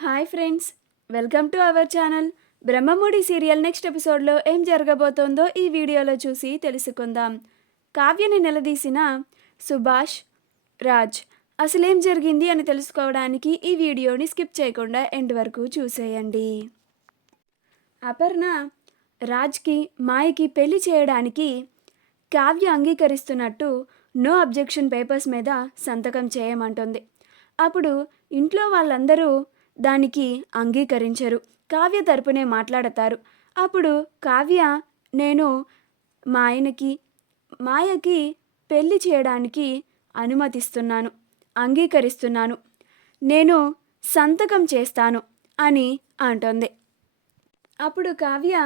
Hi friends, welcome to our channel. Brahmamudi serial next ఎపిసోడ్లో ఏం జరగబోతోందో ఈ వీడియోలో చూసి తెలుసుకుందాం. కావ్యని నిలదీసిన సుభాష్, రాజ్ అసలేం జరిగింది అని తెలుసుకోవడానికి ఈ వీడియోని స్కిప్ చేయకుండా ఎండ్ వరకు చూసేయండి. అపర్ణ రాజ్కి మాయకి పెళ్లి చేయడానికి కావ్య అంగీకరిస్తున్నట్టు నో అబ్జెక్షన్ పేపర్స్ మీద సంతకం చేయమంటుంది. అప్పుడు ఇంట్లో వాళ్ళందరూ దానికి అంగీకరించరు. కావ్య తరపునే మాట్లాడతారు. అప్పుడు కావ్య, నేను మాయకి పెళ్లి చేయడానికి అనుమతిస్తున్నాను, అంగీకరిస్తున్నాను, నేను సంతకం చేస్తాను అని అంటుంది. అప్పుడు కావ్య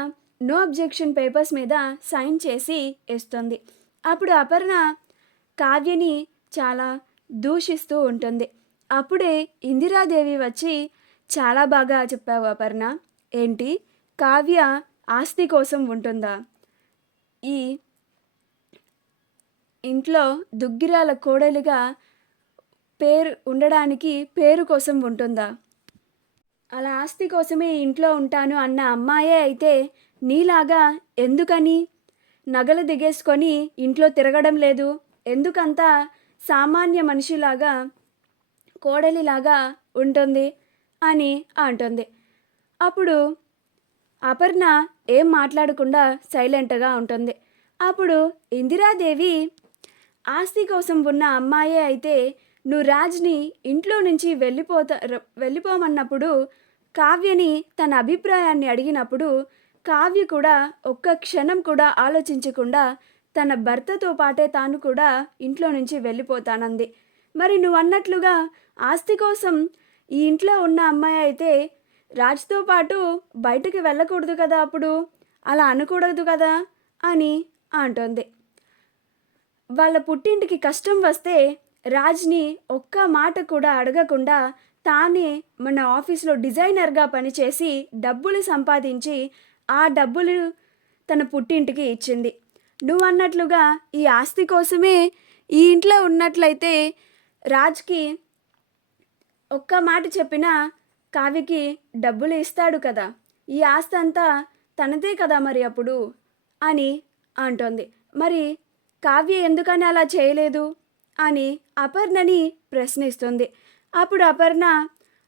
నో అబ్జెక్షన్ పేపర్స్ మీద సైన్ చేసి ఇస్తుంది. అప్పుడు అపర్ణ కావ్యని చాలా దూషిస్తూ ఉంటుంది. అప్పుడే ఇందిరాదేవి వచ్చి, చాలా బాగా చెప్పావు అపర్ణ. ఏంటి, కావ్య ఆస్తి కోసం ఉంటుందా? ఈ ఇంట్లో దుగ్గిరాల కోడలిగా పేరు ఉండడానికి పేరు కోసం ఉంటుందా? అలా ఆస్తి కోసమే ఇంట్లో ఉంటాను అన్న అమ్మాయే అయితే నీలాగా ఎందుకని నగలు దిగేసుకొని ఇంట్లో తిరగడం లేదు? ఎందుకంతా సామాన్య మనిషిలాగా కోడలిలాగా ఉంటుంది అని అంటుంది. అప్పుడు అపర్ణ ఏం మాట్లాడకుండా సైలెంట్గా ఉంటుంది. అప్పుడు ఇందిరాదేవి, ఆస్తి కోసం ఉన్న అమ్మాయే అయితే నువ్వు రాజ్ని ఇంట్లో నుంచి వెళ్ళిపోమన్నప్పుడు, కావ్యని తన అభిప్రాయాన్ని అడిగినప్పుడు కావ్య కూడా ఒక్క క్షణం కూడా ఆలోచించకుండా తన భర్తతో పాటే తాను కూడా ఇంట్లో నుంచి వెళ్ళిపోతానంది. మరి నువ్వు అన్నట్లుగా ఆస్తి కోసం ఈ ఇంట్లో ఉన్న అమ్మాయి అయితే రాజ్తో పాటు బయటకు వెళ్ళకూడదు కదా, అప్పుడు అలా అనకూడదు కదా అని అంటుంది. వాళ్ళ పుట్టింటికి కష్టం వస్తే రాజ్ని ఒక్క మాట కూడా అడగకుండా తానే మన ఆఫీస్లో డిజైనర్గా పనిచేసి డబ్బులు సంపాదించి ఆ డబ్బులు తన పుట్టింటికి ఇచ్చింది. నువ్వు అన్నట్లుగా ఈ ఆస్తి కోసమే ఈ ఇంట్లో ఉన్నట్లయితే రాజ్కి ఒక్క మాట చెప్పినా కావ్యకి డబ్బులు ఇస్తాడు కదా, ఈ ఆస్తి అంతా తనదే కదా మరి అప్పుడు అని అంటోంది. మరి కావ్య ఎందుకని అలా చేయలేదు అని అపర్ణని ప్రశ్నిస్తుంది. అప్పుడు అపర్ణ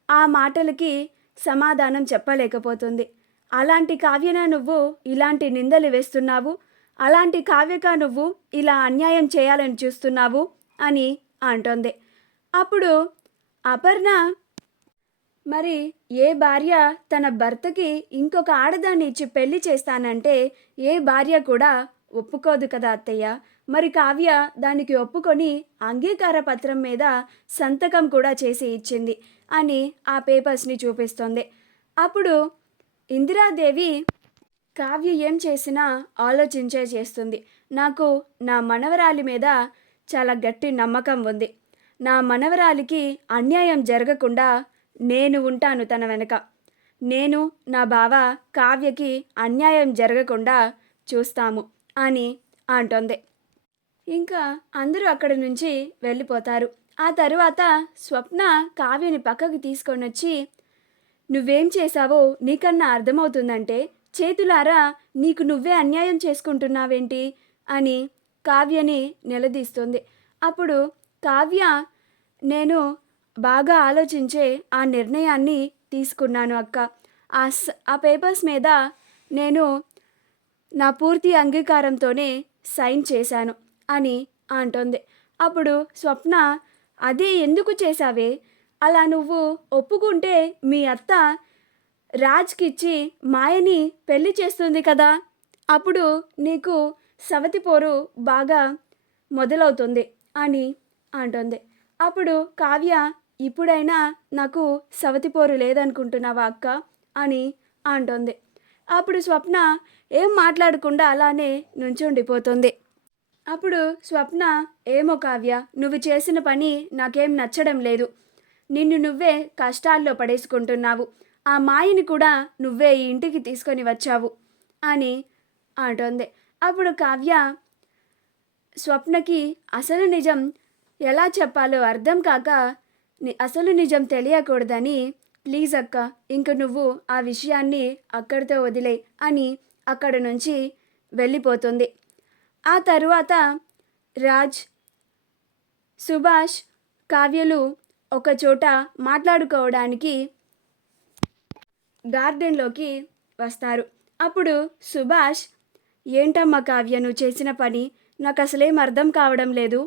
ఆ మాటలకి సమాధానం చెప్పలేకపోతుంది. అలాంటి కావ్యన నువ్వు ఇలాంటి నిందలు వేస్తున్నావు? అలాంటి కావ్యక నువ్వు ఇలా అన్యాయం చేయాలని చూస్తున్నావు అని అంటోంది. అప్పుడు అపర్ణ, మరి ఏ భార్య తన భర్తకి ఇంకొక ఆడదాన్ని ఇచ్చి పెళ్లి చేస్తానంటే ఏ భార్య కూడా ఒప్పుకోదు కదా అత్తయ్య. మరి కావ్య దానికి ఒప్పుకొని అంగీకార పత్రం మీద సంతకం కూడా చేసి ఇచ్చింది అని ఆ పేపర్స్ని చూపిస్తుంది. అప్పుడు ఇందిరాదేవి, కావ్య ఏం చేసినా ఆలోచించే చేస్తుంది. నాకు నా మనవరాలి మీద చాలా గట్టి నమ్మకం ఉంది. నా మనవరాలికి అన్యాయం జరగకుండా నేను ఉంటాను తన వెనక. నేను నా బావ కావ్యకి అన్యాయం జరగకుండా చూస్తాము అని అంటుంది. ఇంకా అందరూ అక్కడి నుంచి వెళ్ళిపోతారు. ఆ తరువాత స్వప్న కావ్యని పక్కకి తీసుకొని వచ్చి, నువ్వేం చేశావో నీకన్నా అర్థమవుతుందంటే చేతులారా నీకు నువ్వే అన్యాయం చేసుకుంటున్నావేంటి అని కావ్యని నిలదీస్తుంది. అప్పుడు కావ్య, నేను బాగా ఆలోచించే ఆ నిర్ణయాన్ని తీసుకున్నాను అక్క. ఆ పేపర్స్ మీద నేను నా పూర్తి అంగీకారంతోనే సైన్ చేశాను అని అంటోంది. అప్పుడు స్వప్న, అదే ఎందుకు చేశావే? అలా నువ్వు ఒప్పుకుంటే మీ అత్త రాజ్కిచ్చి మాయని పెళ్లి చేస్తుంది కదా, అప్పుడు నీకు సవతిపోరు బాగా మొదలవుతుంది అని అంటుంది. అప్పుడు కావ్య, ఇప్పుడైనా నాకు సవతిపోరు లేదనుకుంటున్నావా అక్క అని అంటుంది. అప్పుడు స్వప్న ఏం మాట్లాడకుండా అలానే నుంచుండిపోతుంది. అప్పుడు స్వప్న, ఏమో కావ్య, నువ్వు చేసిన పని నాకేం నచ్చడం లేదు. నిన్ను నువ్వే కష్టాల్లో పడేసుకుంటున్నావు. ఆ మాయని కూడా నువ్వే ఈ ఇంటికి తీసుకొని వచ్చావు అని అంటుంది. అప్పుడు కావ్య స్వప్నకి అసలు నిజం ఎలా చెప్పాలో అర్థం కాక అసలు నిజం తెలియకూడదని ప్లీజ్ అక్క, ఇంక నువ్వు ఆ విషయాన్ని అక్కడితో వదిలే అని అక్కడి నుంచి వెళ్ళిపోతుంది. ఆ తరువాత రాజ్, సుభాష్, కావ్యలు ఒకచోట మాట్లాడుకోవడానికి గార్డెన్లోకి వస్తారు. అప్పుడు సుభాష్, ఏంటమ్మా కావ్య నువ్వు చేసిన పని, నాకు అసలేం అర్థం కావడం లేదు.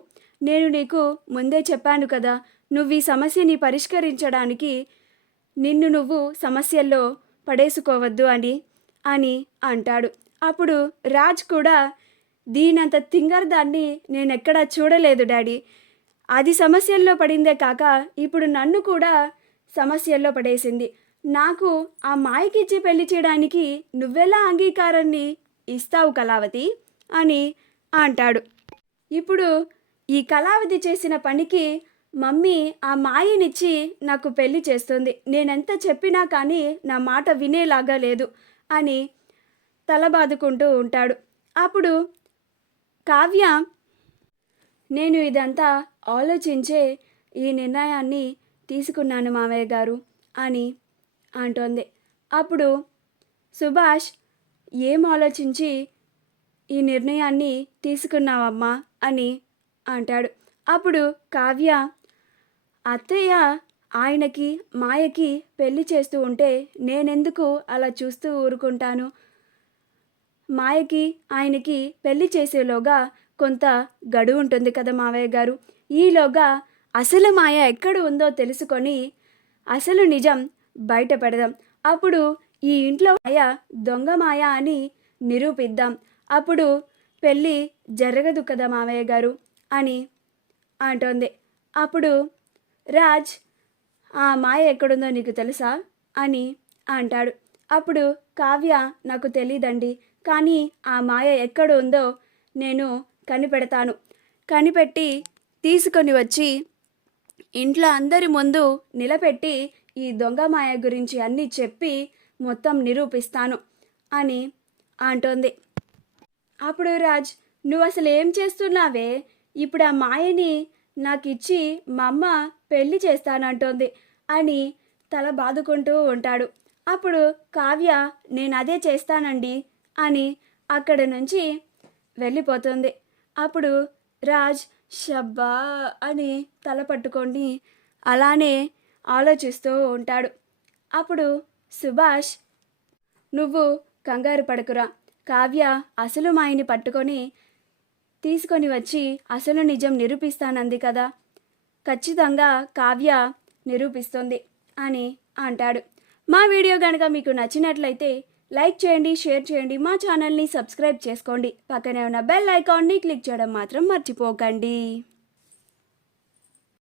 నేను నీకు ముందే చెప్పాను కదా, నువ్వు ఈ సమస్యని పరిష్కరించడానికి నిన్ను నువ్వు సమస్యల్లో పడేసుకోవద్దు అని అంటాడు. అప్పుడు రాజ్ కూడా, దీనంత తింగరదాన్ని నేనెక్కడా చూడలేదు డాడీ. అది సమస్యల్లో పడిందే కాక ఇప్పుడు నన్ను కూడా సమస్యల్లో పడేసింది. నాకు ఆ మాయకిచ్చి పెళ్లి చేయడానికి నువ్వెలా అంగీకారాన్ని ఇస్తావు కళావతి అని అంటాడు. ఇప్పుడు ఈ కళావతి చేసిన పనికి మమ్మీ ఆ మాయనిచ్చి నాకు పెళ్లి చేస్తుంది. నేనెంత చెప్పినా కానీ నా మాట వినేలాగా లేదు అని తల బాదుకుంటూ ఉంటాడు. అప్పుడు కావ్య, నేను ఇదంతా ఆలోచించే ఈ నిర్ణయాన్ని తీసుకున్నాను మామయ్య గారు అని అంటోంది. అప్పుడు సుభాష్, ఏం ఆలోచించి ఈ నిర్ణయాన్ని తీసుకున్నావమ్మా అని అంటాడు. అప్పుడు కావ్య, అత్తయ్య ఆయనకి మాయకి పెళ్లి చేస్తూ ఉంటే నేనెందుకు అలా చూస్తూ ఊరుకుంటాను. మాయకి ఆయనకి పెళ్లి చేసేలోగా కొంత గడువు ఉంటుంది కదా మావయ్య గారు. ఈలోగా అసలు మాయ ఎక్కడ ఉందో తెలుసుకొని అసలు నిజం బయట పెడదాం. అప్పుడు ఈ ఇంట్లో మాయ దొంగ మాయ అని నిరూపిద్దాం. అప్పుడు పెళ్ళి జరగదు కదా మావయ్య గారు అని అంటోంది. అప్పుడు రాజ్, ఆ మాయ ఎక్కడుందో నీకు తెలుసా అని అంటాడు. అప్పుడు కావ్య, నాకు తెలీదండి, కానీ ఆ మాయ ఎక్కడ ఉందో నేను కనిపెడతాను. కనిపెట్టి తీసుకొని వచ్చి ఇంట్లో అందరి ముందు నిలబెట్టి ఈ దొంగ మాయ గురించి అన్నీ చెప్పి మొత్తం నిరూపిస్తాను అని అంటోంది. అప్పుడు రాజ్, నువ్వు అసలు ఏం చేస్తున్నావే? ఇప్పుడు ఆ మాయని నాకు ఇచ్చి మా అమ్మ పెళ్లి చేస్తానంటోంది అని తల బాదుకుంటూ ఉంటాడు. అప్పుడు కావ్య, నేను అదే చేస్తానండి అని అక్కడి నుంచి వెళ్ళిపోతుంది. అప్పుడు రాజ్ షబ్బా అని తల పట్టుకొని అలానే ఆలోచిస్తూ ఉంటాడు. అప్పుడు సుభాష్, నువ్వు కంగారు పడకురా, కావ్య అసలు మాయని పట్టుకొని తీసుకొని వచ్చి అసలు నిజం నిరూపిస్తానంది కదా, ఖచ్చితంగా కావ్య నిరూపిస్తుంది అని అంటాడు. మా వీడియో కనుక మీకు నచ్చినట్లయితే లైక్ చేయండి, షేర్ చేయండి, మా ఛానల్ని సబ్స్క్రైబ్ చేసుకోండి. పక్కనే ఉన్న బెల్ ఐకాన్ని క్లిక్ చేయడం మాత్రం మర్చిపోకండి.